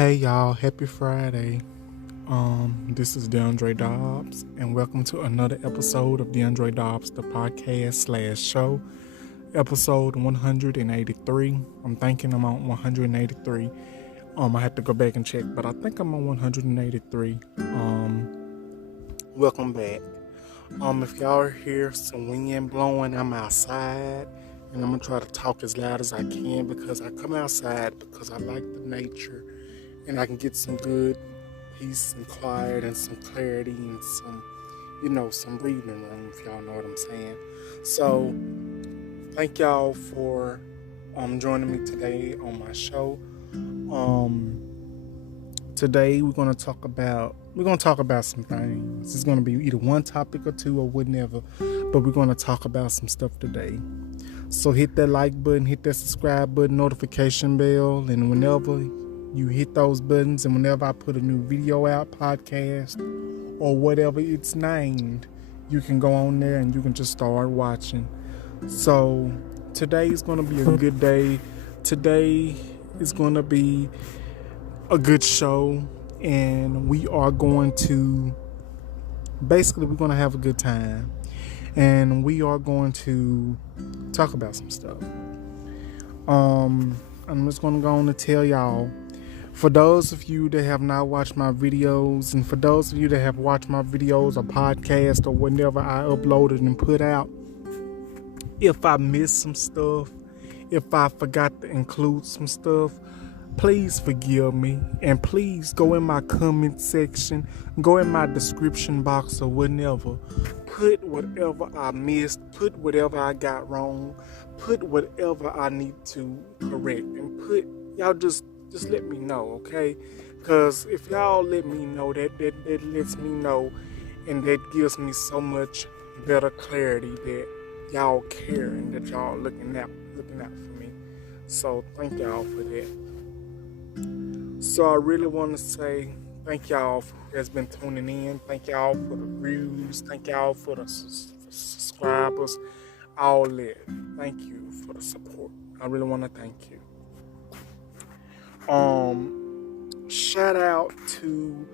Hey y'all, happy Friday. This is Deandre Dobbs, and welcome to another episode of Deandre Dobbs the Podcast slash show, episode 183. I'm thinking I'm on 183. I have to go back and check, but I think I'm on 183. Welcome back. If y'all hear some wind blowing, I'm outside, and I'm gonna try to talk as loud as I can because I come outside because I like the nature. And I can get some good peace and quiet and some clarity and some breathing room, if y'all know what I'm saying. So, thank y'all for joining me today on my show. Today we're gonna talk about some things. It's gonna be either one topic or two or whatever, but we're gonna talk about some stuff today. So hit that like button, hit that subscribe button, notification bell, and whenever you hit those buttons and whenever I put a new video out, podcast, or whatever it's named, you can go on there and you can just start watching. So today is going to be a good day. Today is going to be a good show, and we're going to have a good time. And we are going to talk about some stuff. I'm just going to go on and tell y'all, for those of you that have not watched my videos, and for those of you that have watched my videos or podcast or whenever I uploaded and put out, if I missed some stuff, if I forgot to include some stuff, please forgive me. And please go in my comment section, go in my description box or whatever. Put whatever I missed, put whatever I got wrong, put whatever I need to correct, and y'all just let me know, okay? Because if y'all let me know, that lets me know, and that gives me so much better clarity that y'all care and that y'all looking out for me. So thank y'all for that. So I really want to say thank y'all who has been tuning in. Thank y'all for the views. Thank y'all for the subscribers. All that. Thank you for the support. I really want to thank you. Shout out to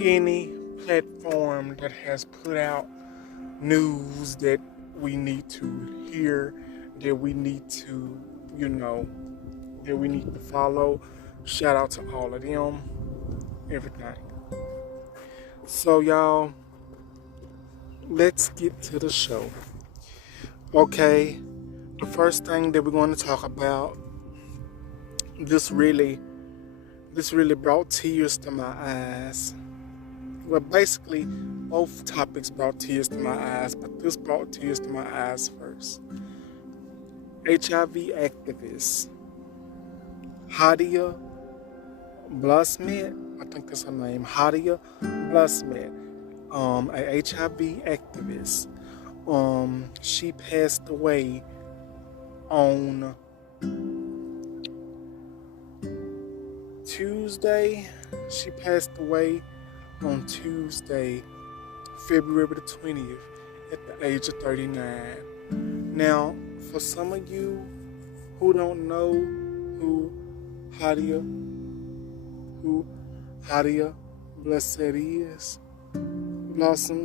any platform that has put out news that we need to hear, that we need to, that we need to follow. Shout out to all of them, everything. So y'all, let's get to the show. Okay, the first thing that we're going to talk about, this really brought tears to my eyes. Well, basically, both topics brought tears to my eyes, but this brought tears to my eyes first. HIV activist Hydeia Broadbent, I think that's her name, Hydeia Broadbent, a HIV activist. She passed away on Tuesday. She passed away on Tuesday, February the 20th, at the age of 39. Now, for some of you who don't know who Hydeia Blossom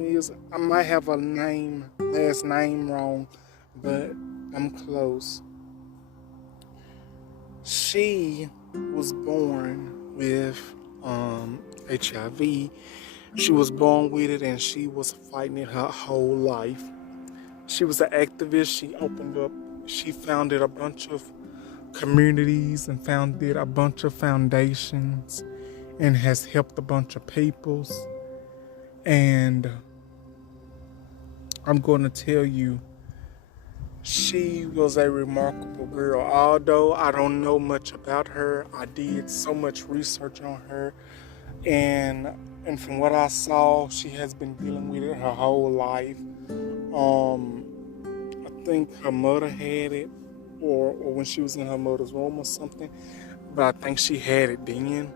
is, I might have a last name wrong, but I'm close. She was born with HIV. She was born with it, and she was fighting it her whole life. She was an activist. She founded a bunch of communities and founded a bunch of foundations and has helped a bunch of peoples. And I'm going to tell you, she was a remarkable girl. Although I don't know much about her, I did so much research on her, and from what I saw, she has been dealing with it her whole life. I think her mother had it, or when she was in her mother's womb or something, but I think she had it then.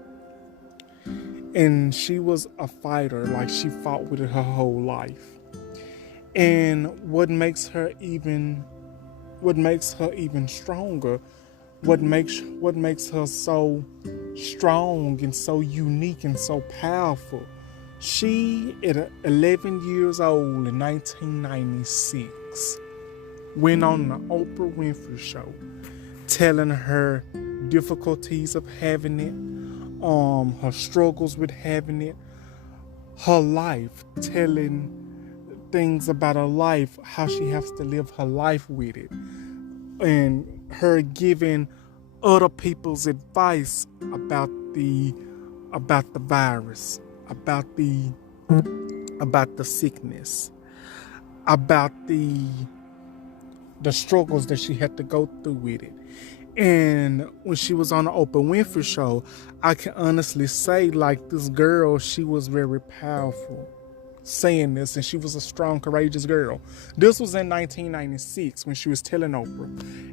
And she was a fighter, like she fought with it her whole life. And what makes her even stronger what makes her so strong and so unique and so powerful. She, at 11 years old in 1996, went on the Oprah Winfrey Show, telling her difficulties of having it, her struggles with having it, her life, telling things about her life, how she has to live her life with it, and her giving other people's advice about the virus, about the sickness, about the struggles that she had to go through with it. And when she was on the Oprah Winfrey Show, I can honestly say, like, this girl, she was very powerful saying this, and she was a strong, courageous girl. This was in 1996 when she was telling Oprah.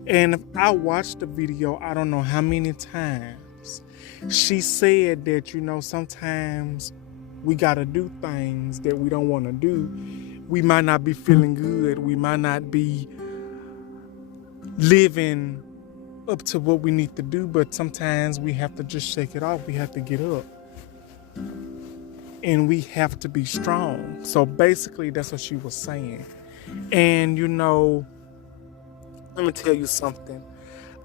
And I watched the video, I don't know how many times. She said that, sometimes we got to do things that we don't want to do. We might not be feeling good. We might not be living up to what we need to do, but sometimes we have to just shake it off. We have to get up, and we have to be strong. So basically, that's what she was saying. And let me tell you something.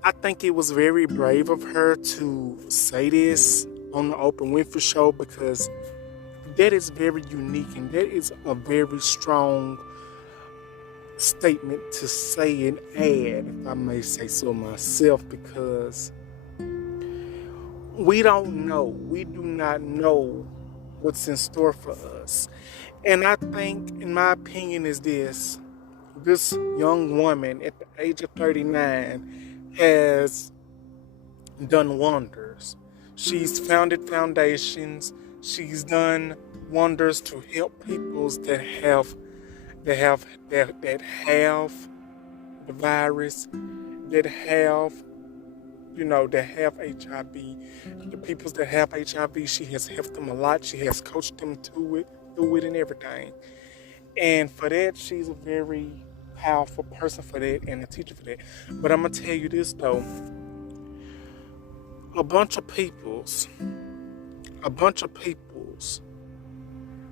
I think it was very brave of her to say this on the Oprah Winfrey Show, because that is very unique, and that is a very strong statement to say and add, if I may say so myself, because we do not know what's in store for us. And I think, in my opinion, is this young woman at the age of 39 has done wonders. She's founded foundations. She's done wonders to help people that have the virus, that have HIV. The people that have HIV, she has helped them a lot. She has coached them through it and everything. And for that, she's a very powerful person for that, and a teacher for that. But I'm going to tell you this, though. A bunch of peoples,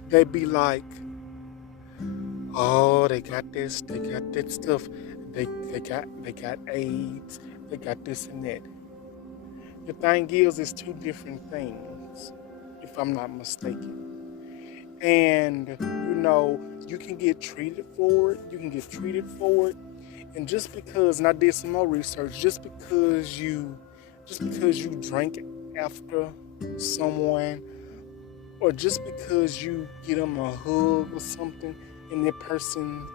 they be like, oh, they got this, they got that stuff, they got AIDS, they got this and that. The thing is, it's two different things, if I'm not mistaken. And you can get treated for it. And just because, and I did some more research, just because you drink after someone, or just because you get them a hug or something, and that person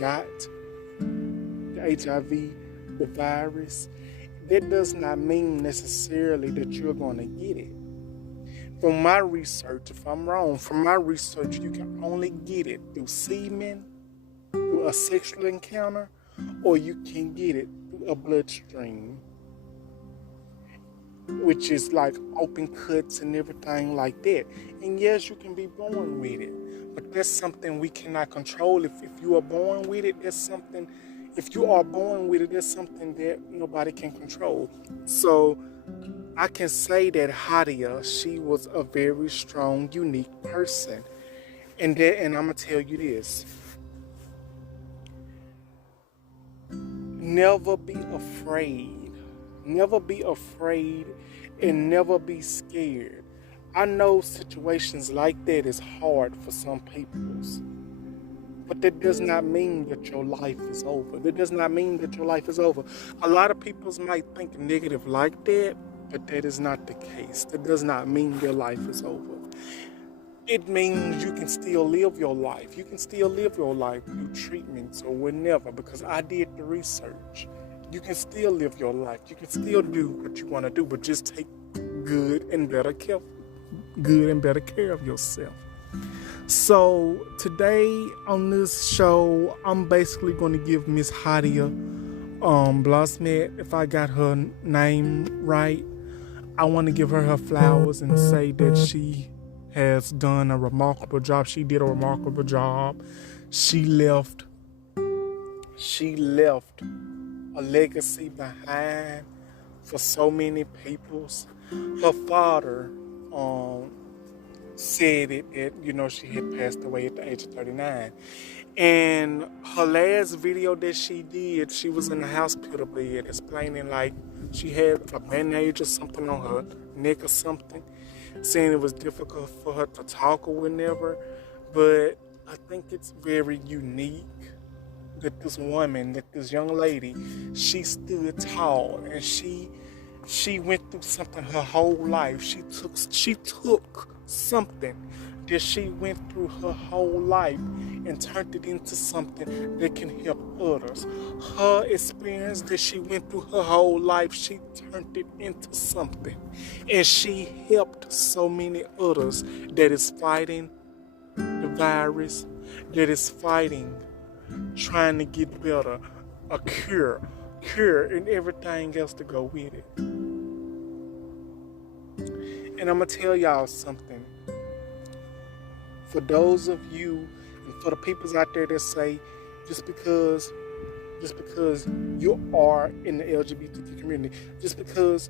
got the HIV, the virus, that does not mean necessarily that you're going to get it. From my research, if I'm wrong, you can only get it through semen, through a sexual encounter, or you can get it through a bloodstream, which is like open cuts and everything like that. And yes, you can be born with it, but that's something we cannot control. If you are born with it, that's something that nobody can control. So I can say that Hydeia, she was a very strong, unique person. And I'm going to tell you this. Never be afraid. Never be afraid, and never be scared. I know situations like that is hard for some people, but that does not mean that your life is over. A lot of people might think negative like that, but that is not the case. That does not mean your life is over. It means you can still live your life. You can still live your life through treatments or whatever, because I did the research. You can still live your life. You can still do what you want to do, but just take good and better care of yourself. So today on this show, I'm basically going to give Miss Hydeia Broadbent, if I got her name right, I want to give her flowers and say that she has done a remarkable job. She did a remarkable job. She left a legacy behind for so many peoples. Her father said that she had passed away at the age of 39. And her last video that she did, she was in the hospital bed explaining like she had a bandage or something on her neck or something, saying it was difficult for her to talk or whatever. But I think it's very unique that this woman, that this young lady, she stood tall and she went through something her whole life. She took something that she went through her whole life and turned it into something that can help others. Her experience that she went through her whole life, she turned it into something. And she helped so many others that is fighting the virus, that is fighting, trying to get better, a cure, and everything else to go with it. And I'm going to tell y'all something. For those of you, and for the peoples out there that say, just because you are in the LGBTQ community, just because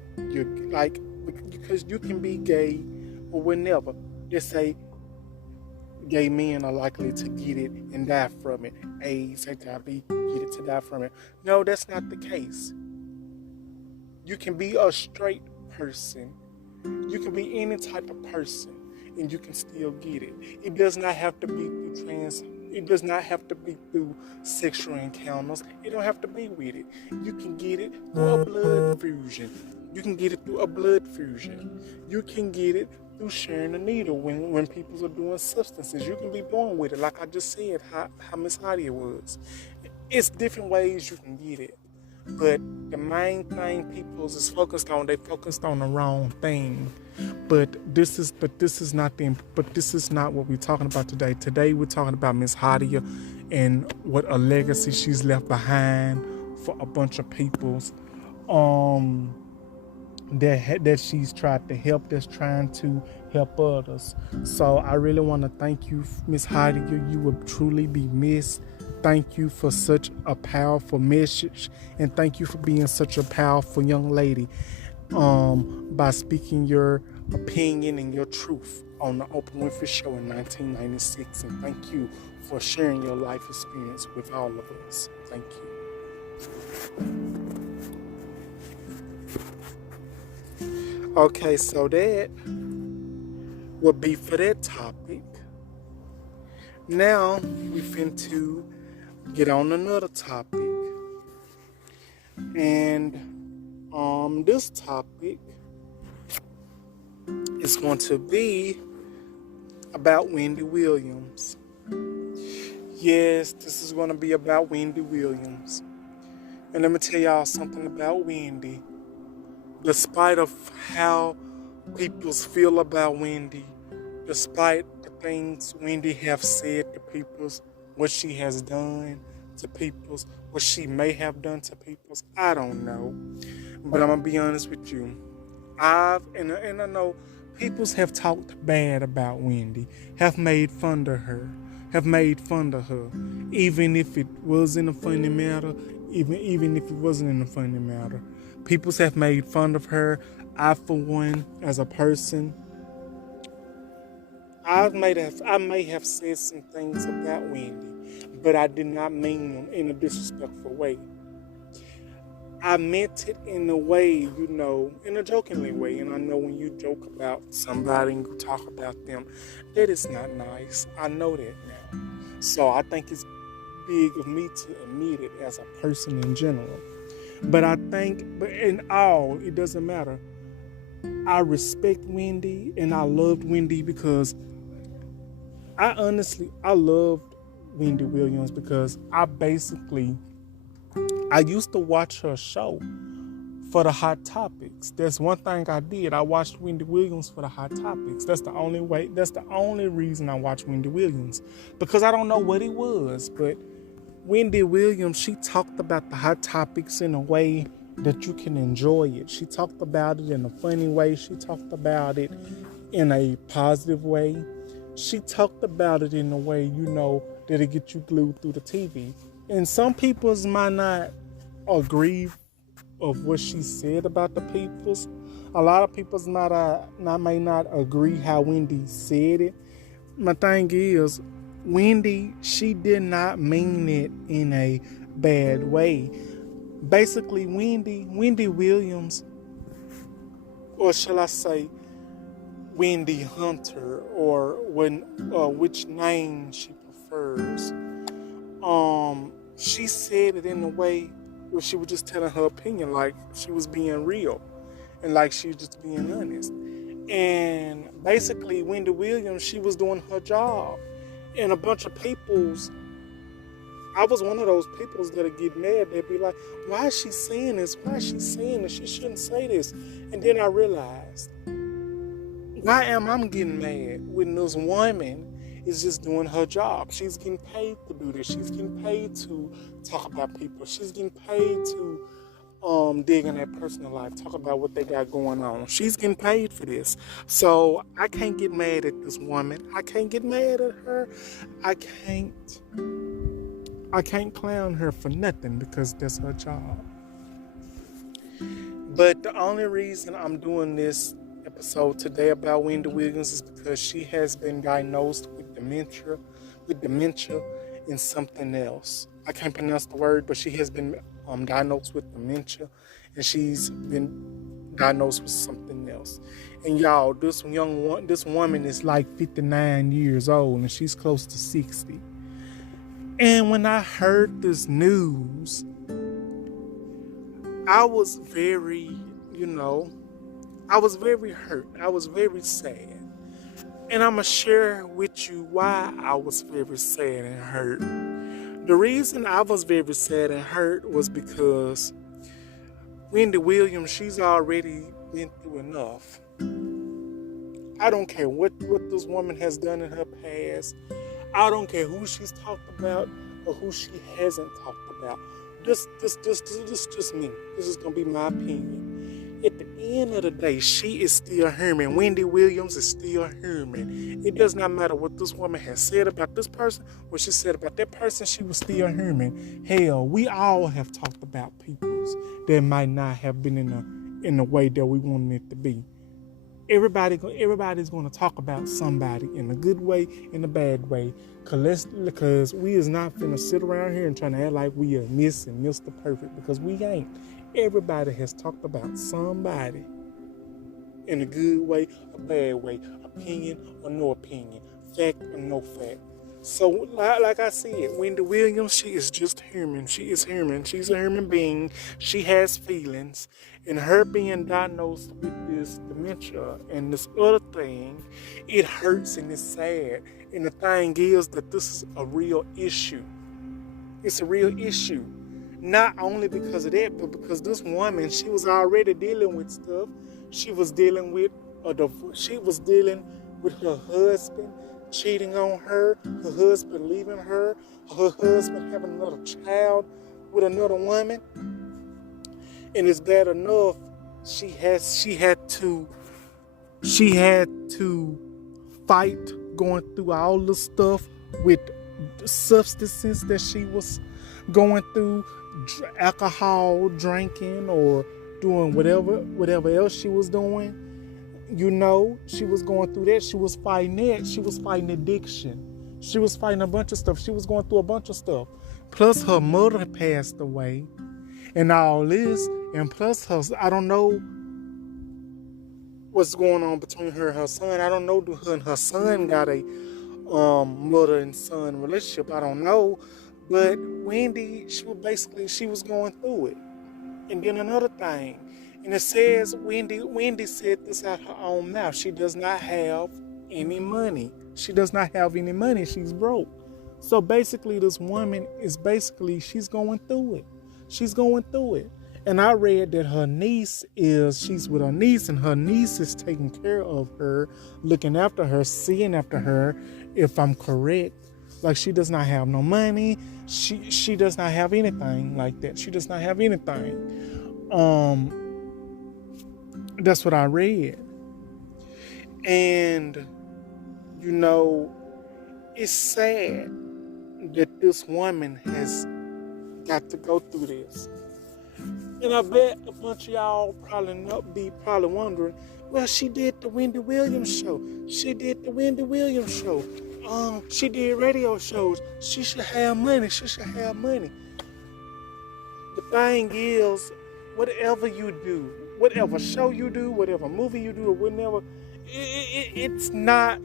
because you can be gay or whatever, they say gay men are likely to get it and die from it. AIDS, HIV, get it to die from it. No, that's not the case. You can be a straight person. You can be any type of person and you can still get it. It does not have to be through it does not have to be through sexual encounters. It don't have to be with it. You can get it through a blood fusion. You can get it through a blood fusion. You can get it through sharing a needle when people are doing substances. You can be born with it, like I just said, how Miss Hydeia was. It's different ways you can get it. But the main thing people is focused on, they focused on the wrong thing. But this is not what we're talking about today. Today we're talking about Miss Hydeia and what a legacy she's left behind for a bunch of peoples that she's tried to help, that's trying to help others. So I really want to thank you, Miss Hydeia. You will truly be missed. Thank you for such a powerful message, and thank you for being such a powerful young lady by speaking your opinion and your truth on the Oprah Winfrey Show in 1996. And thank you for sharing your life experience with all of us. Thank you. Okay, so that would be for that topic. Now we finna get on another topic. And this topic is going to be about Wendy Williams. Yes, this is going to be about Wendy Williams. And let me tell y'all something about Wendy. Despite of how people feel about Wendy, despite the things Wendy have said to people, what she has done to people, what she may have done to people, I don't know. But I'm going to be honest with you. I know people have talked bad about Wendy, have made fun of her, even if it was in a funny manner, even if it wasn't in a funny manner. People have made fun of her. I, for one, as a person, I may have said some things about Wendy, but I did not mean them in a disrespectful way. I meant it in a way, in a jokingly way. And I know when you joke about somebody and you talk about them, that is not nice. I know that now. So I think it's big of me to admit it as a person in general. But in all, it doesn't matter. I respect Wendy and I loved Wendy because I loved Wendy Williams because I used to watch her show for the hot topics. That's one thing I did. I watched Wendy Williams for the hot topics. That's the only reason I watched Wendy Williams. Because I don't know what it was, but Wendy Williams, she talked about the hot topics in a way that you can enjoy it. She talked about it in a funny way. She talked about it in a positive way. She talked about it in a way, that it get you glued through the TV. And some people's might not agree of what she said about the peoples. A lot of people's may not agree how Wendy said it. My thing is, Wendy, she did not mean it in a bad way. Basically, Wendy Williams, or shall I say, Wendy Hunter, or which name she prefers. She said it in a way where she was just telling her opinion, like she was being real, and like she was just being honest. And basically, Wendy Williams, she was doing her job, and a bunch of people's. I was one of those peoples that'll get mad. They'd be like, "Why is she saying this? Why is she saying this? She shouldn't say this." And then I realized, why am I getting mad when this woman is just doing her job? She's getting paid to do this. She's getting paid to talk about people. She's getting paid to dig in their personal life, talk about what they got going on. She's getting paid for this. So I can't get mad at this woman. I can't get mad at her. I can't clown her for nothing because that's her job. But the only reason I'm doing this episode today about Wendy Williams is because she has been diagnosed with dementia and something else. I can't pronounce the word, but she has been diagnosed with dementia, and she's been diagnosed with something else. And y'all, this woman is like 59 years old, and she's close to 60. And when I heard this news, I was very hurt. I was very sad. And I'm going to share with you why I was very sad and hurt. The reason I was very sad and hurt was because Wendy Williams, she's already been through enough. I don't care what this woman has done in her past. I don't care who she's talked about or who she hasn't talked about. This just me. This is going to be my opinion. At the end of the day, she is still human. Wendy Williams is still human. It does not matter what this woman has said about this person, what she said about that person, she was still human. Hell, we all have talked about peoples that might not have been in the way that we wanted it to be. Everybody's going to talk about somebody in a good way, in a bad way, because we is not finna sit around here and trying to act like we are Miss and Mr. Perfect, because we ain't. Everybody has talked about somebody in a good way, a bad way, opinion or no opinion, fact or no fact. So, like I said, Wendy Williams, she is just human. She is human. She's a human being. She has feelings. And her being diagnosed with this dementia and this other thing, it hurts and it's sad. And the thing is that this is a real issue. It's a real issue. Not only because of that, but because this woman, she was already dealing with stuff. She was dealing with her husband cheating on her husband leaving her husband having another child with another woman. And it's bad enough she had to fight going through all the stuff with the substances that she was going through, alcohol drinking or doing whatever else she was doing. She was going through that. She was fighting that. She was fighting addiction. She was fighting a bunch of stuff. She was going through a bunch of stuff. Plus her mother passed away and all this. And plus I don't know what's going on between her and her son. I don't know, do her and her son got a mother and son relationship. I don't know. But Wendy, she was going through it. And then another thing, and it says Wendy said this out her own mouth. She does not have any money. She's broke. So basically this woman is she's going through it. She's going through it. And I read that she's with her niece, and her niece is taking care of her, looking after her, seeing after her, if I'm correct. Like, she does not have no money. She does not have anything like that. She does not have anything. That's what I read. And, it's sad that this woman has got to go through this. And I bet a bunch of y'all probably wondering, well, she did the Wendy Williams show. She did the Wendy Williams show. She did radio shows. She should have money. The thing is, whatever you do, whatever show you do, whatever movie you do, or whatever, it's not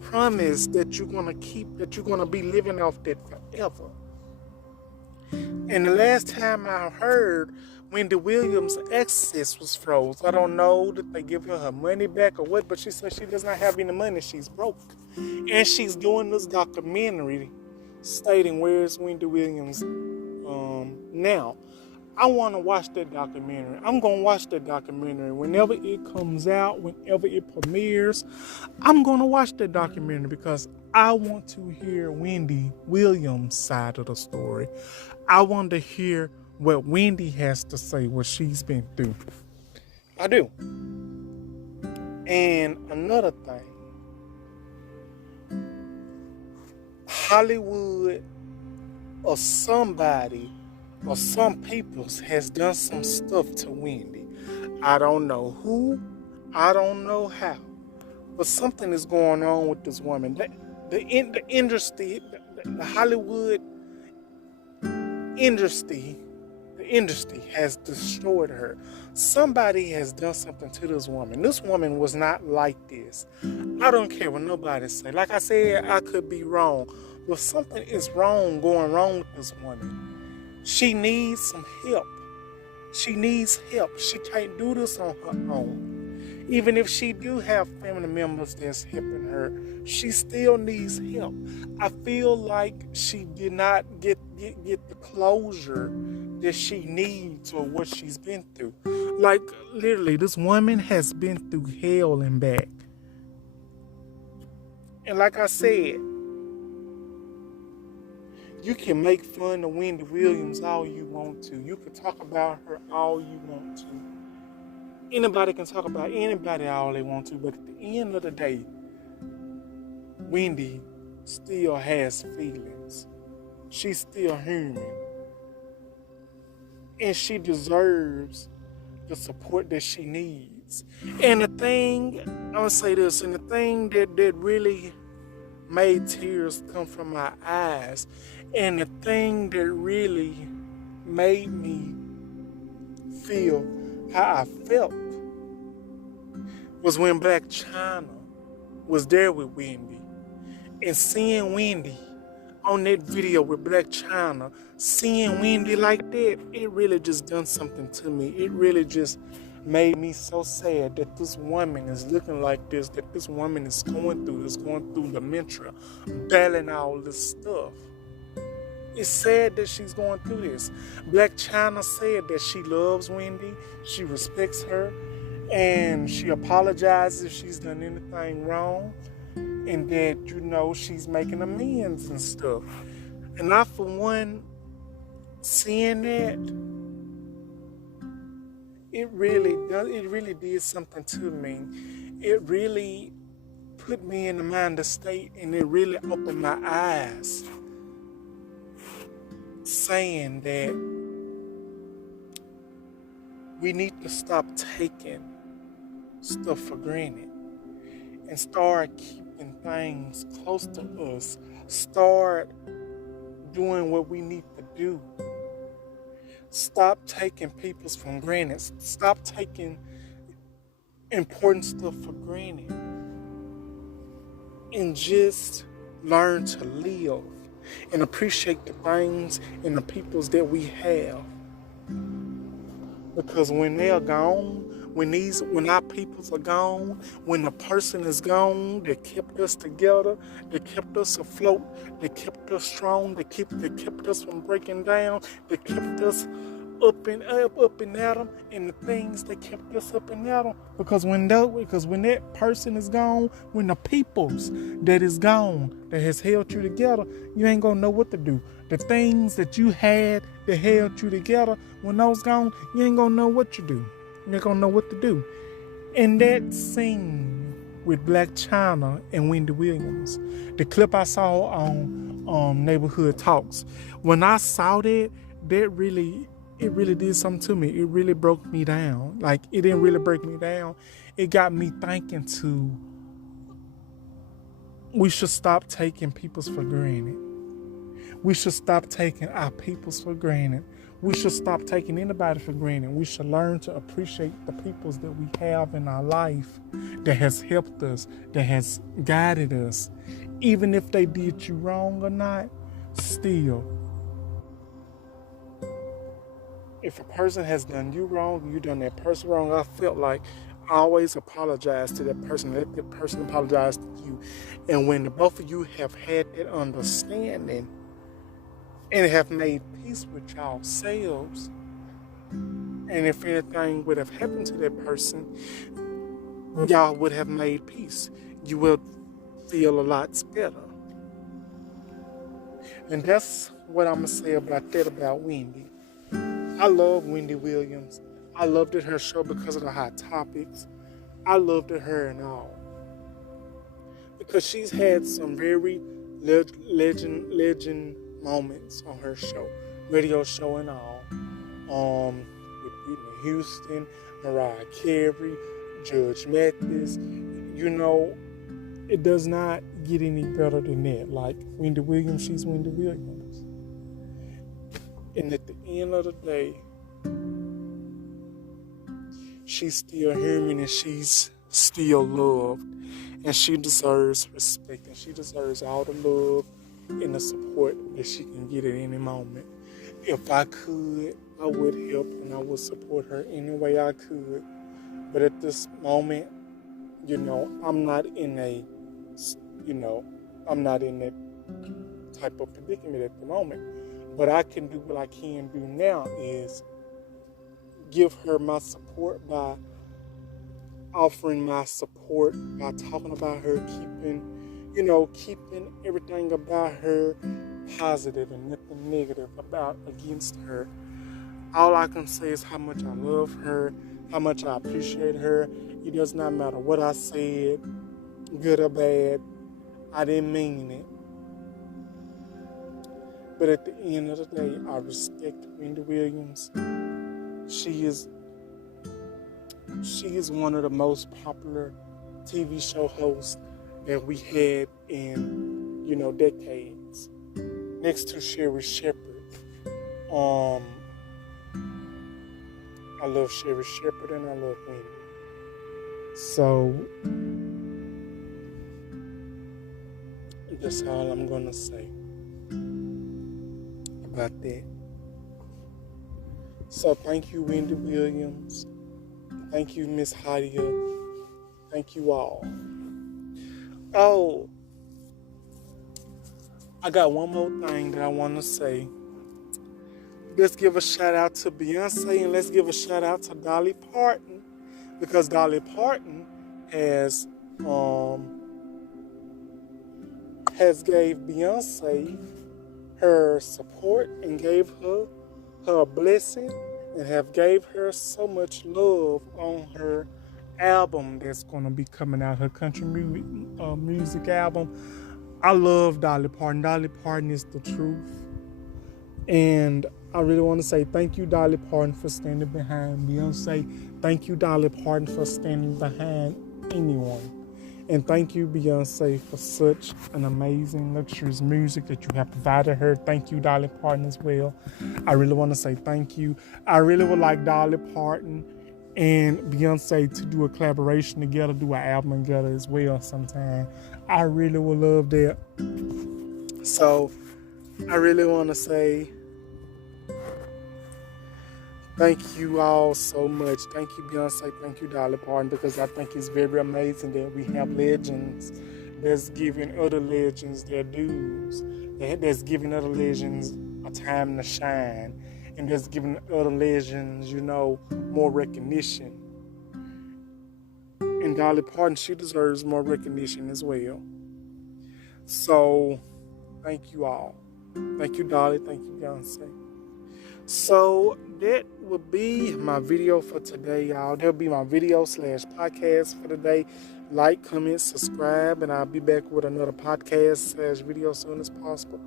promised that you're gonna be living off that forever. And the last time I heard, Wendy Williams' access was froze. I don't know that they give her money back or what, but she said she does not have any money. She's broke. And she's doing this documentary stating where's Wendy Williams now. I want to watch that documentary. I'm going to watch that documentary. Whenever it comes out, whenever it premieres, I'm going to watch that documentary because I want to hear Wendy Williams' side of the story. I want to hear what Wendy has to say, what she's been through. I do. And another thing, Hollywood or somebody or some peoples has done some stuff to Wendy. I don't know who, I don't know how, but something is going on with this woman. The industry, the Hollywood industry, the industry has destroyed her. Somebody has done something to this woman. This woman was not like this. I don't care what nobody say. Like I said, I could be wrong, but something is going wrong with this woman. She needs some help. She needs help. She can't do this on her own. Even if she do have family members that's helping her, she still needs help. I feel like she did not get the closure that she needs or what she's been through. Like, literally, this woman has been through hell and back. And like I said, you can make fun of Wendy Williams all you want to. You can talk about her all you want to. Anybody can talk about anybody all they want to, but at the end of the day, Wendy still has feelings. She's still human. And she deserves the support that she needs. And the thing, I'm going to say this, and the thing that really made tears come from my eyes, and the thing that really made me feel how I felt was when Black China was there with Wendy. And seeing Wendy on that video with Black China, seeing Wendy like that, it really just done something to me. It really just made me so sad that this woman is looking like this, that this woman is going through Demetria, battling all this stuff. It's sad that she's going through this. Black China said that she loves Wendy, she respects her, and she apologizes if she's done anything wrong, and that, she's making amends and stuff. And I, for one, seeing that, it really did something to me. It really put me in the mind state, and it really opened my eyes, saying that we need to stop taking stuff for granted and start keeping things close to us. Start doing what we need to do. Stop taking people's for granted. Stop taking important stuff for granted. And just learn to live and appreciate the things and the peoples that we have. Because when they're gone, when our peoples are gone, when the person is gone that kept us together, that kept us afloat, that kept us strong, that kept us from breaking down, that kept us up and at them, and the things that kept us up and at them. Because when that person is gone, when the peoples that is gone, that has held you together, you ain't gonna know what to do. The things that you had that held you together, when those gone, you ain't gonna know what you do. You ain't gonna know what to do. And that scene with Black China and Wendy Williams, the clip I saw on Neighborhood Talks, when I saw that really it really did something to me. It really broke me down. Like, it didn't really break me down. It got me thinking we should stop taking peoples for granted. We should stop taking our peoples for granted. We should stop taking anybody for granted. We should learn to appreciate the peoples that we have in our life that has helped us, that has guided us. Even if they did you wrong or not, still, if a person has done you wrong, you done that person wrong, I felt like I always apologize to that person. Let that person apologize to you. And when the both of you have had that understanding and have made peace with yourselves, and if anything would have happened to that person, y'all would have made peace. You will feel a lot better. And that's what I'm going to say about that about Wendy. I love Wendy Williams. I loved her show because of the hot topics. I loved her and all. Because she's had some very legend moments on her show. Radio show and all. With Whitney Houston, Mariah Carey, Judge Mathis. You know, it does not get any better than that. Like Wendy Williams, she's Wendy Williams. And at the end of the day, she's still human and she's still loved. And she deserves respect and she deserves all the love and the support that she can get at any moment. If I could, I would help and I would support her any way I could. But at this moment, I'm not in that type of predicament at the moment. But I can do what I can do now is give her my support by offering my support by talking about her, keeping everything about her positive and nothing negative against her. All I can say is how much I love her, how much I appreciate her. It does not matter what I said, good or bad. I didn't mean it. But at the end of the day, I respect Wendy Williams. She is one of the most popular TV show hosts that we had in, decades. Next to Sherry Shepherd. I love Sherry Shepherd and I love Wendy. So that's all I'm gonna say about that. So thank you, Wendy Williams. Thank you, Miss Hydeia. Thank you all. Oh, I got one more thing that I want to say. Let's give a shout out to Beyonce and let's give a shout out to Dolly Parton, because Dolly Parton has gave Beyonce her support and gave her a blessing and have gave her so much love on her album that's going to be coming out, her country music album. I love Dolly Parton. Dolly Parton is the truth. And I really want to say thank you, Dolly Parton, for standing behind Beyonce. Thank you, Dolly Parton, for standing behind anyone. And thank you, Beyonce, for such an amazing, luxurious music that you have provided her. Thank you, Dolly Parton, as well. I really want to say thank you. I really would like Dolly Parton and Beyonce to do a collaboration together, do an album together as well sometime. I really would love that. So, I really want to say thank you all so much. Thank you, Beyonce. Thank you, Dolly Parton, because I think it's very amazing that we have legends that's giving other legends their dues, that's giving other legends a time to shine, and that's giving other legends, more recognition. And Dolly Parton, she deserves more recognition as well. So, thank you all. Thank you, Dolly. Thank you, Beyonce. So that will be my video for today, y'all. That'll be my video/podcast for today. Like, comment, subscribe, and I'll be back with another podcast/video as soon as possible.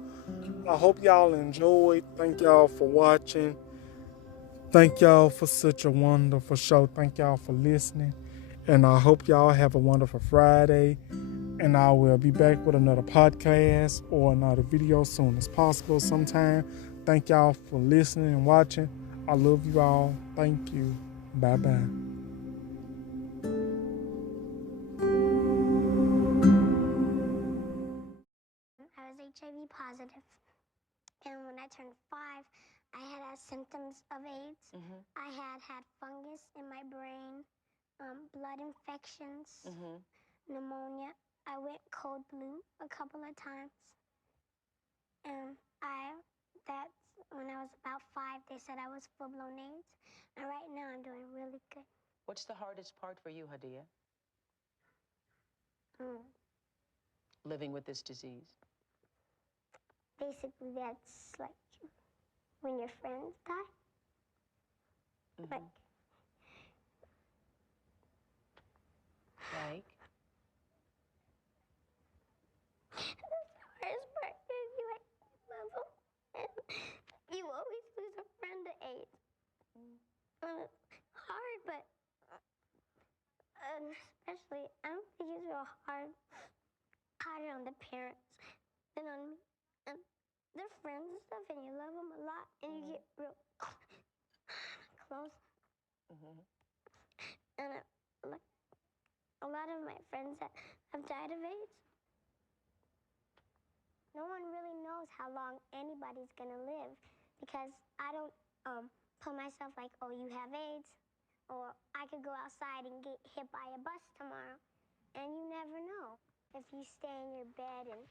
I hope y'all enjoyed. Thank y'all for watching. Thank y'all for such a wonderful show. Thank y'all for listening. And I hope y'all have a wonderful Friday. And I will be back with another podcast or another video as soon as possible sometime. Thank y'all for listening and watching. I love you all. Thank you. Bye-bye. I was HIV positive. And when I turned 5, I had symptoms of AIDS. I had fungus in my brain, blood infections, pneumonia. I went cold blue a couple of times. And that's when I was about 5, they said I was full-blown AIDS. And right now I'm doing really good. What's the hardest part for you, Hydeia? Living with this disease. Basically, that's like when your friends die. Like the hardest part is you love them, and you always lose a friend to AIDS. It's hard, but especially I don't think it's real harder on the parents than on me. And they're friends and stuff, and you love them a lot, and you get real close. And like a lot of my friends that have died of AIDS, no one really knows how long anybody's gonna live, because I don't put myself like, oh, you have AIDS, or I could go outside and get hit by a bus tomorrow, and you never know. If you stay in your bed and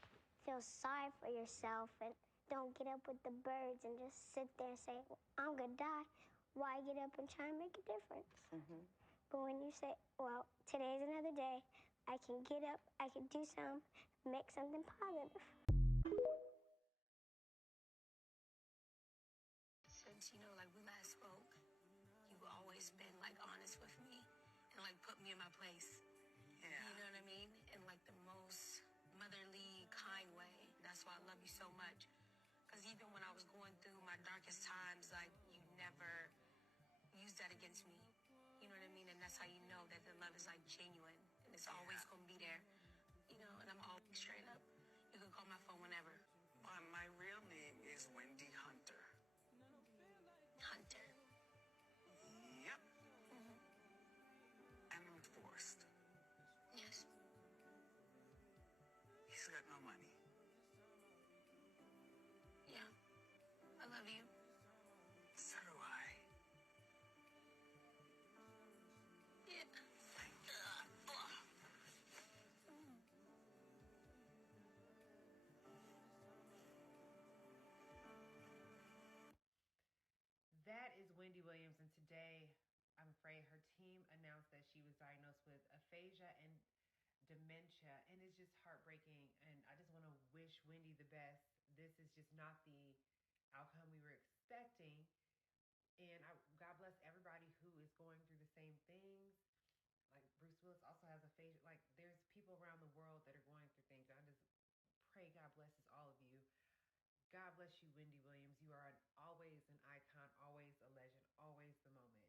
feel sorry for yourself and don't get up with the birds and just sit there and say, well, I'm gonna die, why get up and try and make a difference? But when you say, well, today's another day, I can get up, I can do something, make something positive. Since, like we last spoke, you've always been, like, honest with me and, like, put me in my place. Yeah. You know what I mean? In, like, the most motherly, kind way. That's why I love you so much. Because even when I was going through my darkest times, like, you never used that against me. You know what I mean? And that's how you know that the love is, like, genuine. And it's always going to be there. And I'm always straight up. You can call my phone whenever. My real name is Wendy Hunter. Hunter. Yep. And I'm divorced. Yes. He's got no money. Yeah. I love you. So do I. Yeah. That is Wendy Williams, and today, I'm afraid her team announced that she was diagnosed with aphasia and dementia, and it's just heartbreaking. And I just want to wish Wendy the best. This is just not the outcome we were expecting. And God bless everybody who is going through the same things. Like Bruce Willis also has aphasia. Like there's people around the world that are going through things. I just pray God blesses all of you. God bless you, Wendy Williams. You are always an icon, always a legend, always the moment,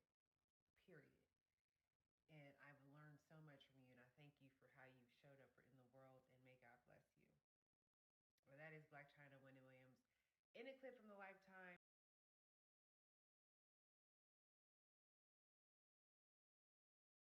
period. And I've learned so much from you, and I thank you for how you showed up in the world, and may God bless you. Well, that is Black China, Wendy Williams, in a clip from the live